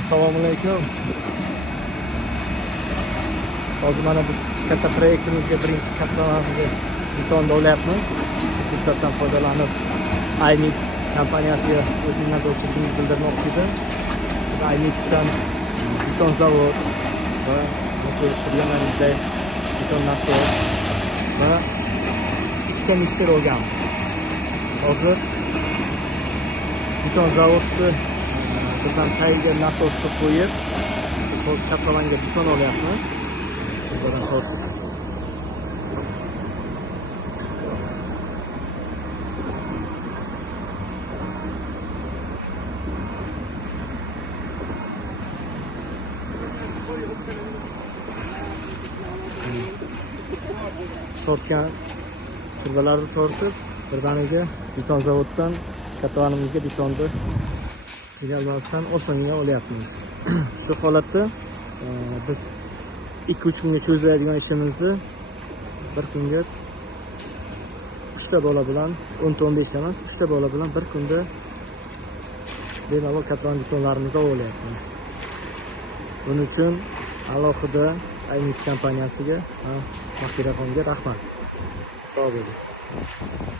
Assalomu alaykum. Hozir mana biz katta proyektimizga birinchi qatlamamizni betonda olyapmiz. Fursatdan foydalanib IMX kompaniyasiga o'z minnatdorchiligimizni bildirmoqchi edim. Biz IMXdan beton zavod va ko'rib turganingizdek beton nasos va ikkita mister olganmiz. Hozir beton zavodni bizdan tagiga nasos qilib qo'yib, hozir katlavanga beton olyapmiz. Tortgan turbalarni tortib, birdaniga beton zavoddan katlavanimizga betonni ilg'almasdan osonga olyapmiz. Shu holatda biz 2-3 kunga cho'zadigan ishimizni bir kunga 3 ta bola bilan 10-15 ta emas, 3 ta bola bilan bir kunda bemalol katlavan betonlarimizni olyapmiz. Buning uchun alohida IMX kompaniyasiga va Mahiraxonga rahmat. Sog' bo'ling.